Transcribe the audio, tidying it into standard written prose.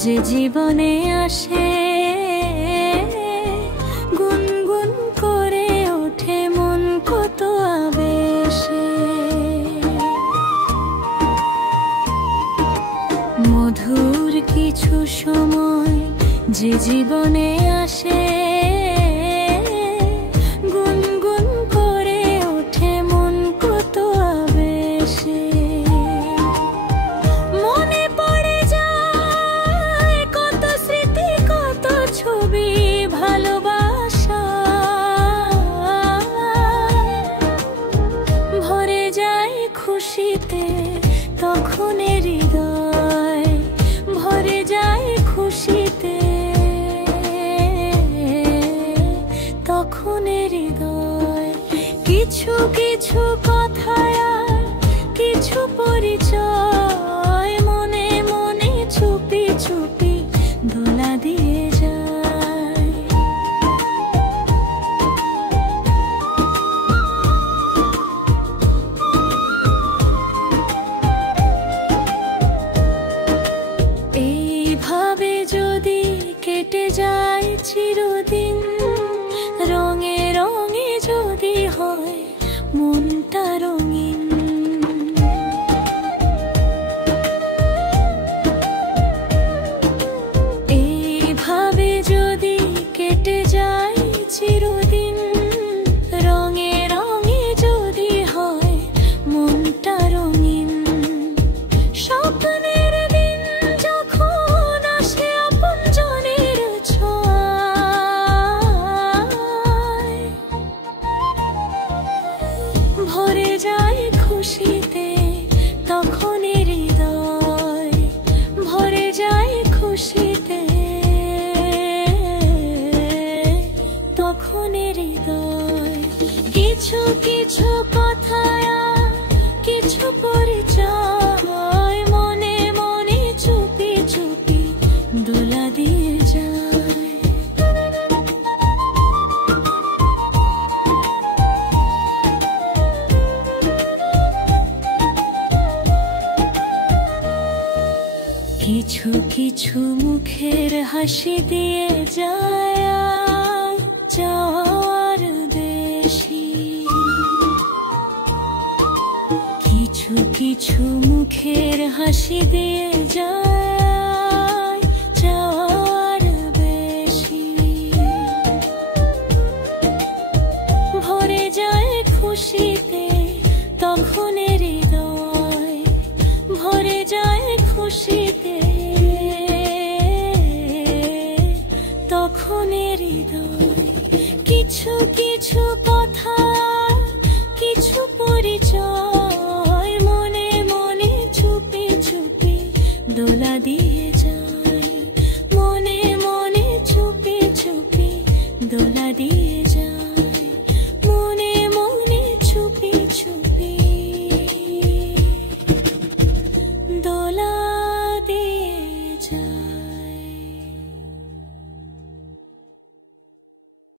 যে জীবনে আসে গুনগুন করে ওঠে মন কত আবেশে। মধুর কিছু সময় যে জীবনে আসে গুনগুন করে ওঠে মন কত আবেশে। মনে পড়ে যায় কত স্মৃতি কত ছবি ভালোবাসা, ভরে যায় খুশিতে তখন হৃদয়, ভরে যায় খুশিতে তখন হৃদয়। কিছু কিছু কথায় আর কিছু পরিচয় মনে মনে চুপি চুপি দোলা দিয়ে যায়। এইভাবে যদি কেটে যায় চিরদিন, রঙে রঙে যদি হয় মনটা রঙিন। এইভাবে যদি কেটে যায় চিরদিন, রঙে রঙে যদি হয় মনটা রঙিন। স্বপ্নের দিন যখন আসে আপনজনের ছোঁয়ায়, ভরে যায় খুশিতে তখন হৃদয়, ভরে যায় খুশিতে তখন হৃদয়। কিছু কিছু কথায় আর কিছু পরিচয় মনে মনে চুপি চুপি দোলা দিয়ে যায়। কিছু কিছু মুখের হাসি দিয়ে যায় যাওয়ার দেশি, কিছু কিছু মুখের হাসি দিয়ে যায়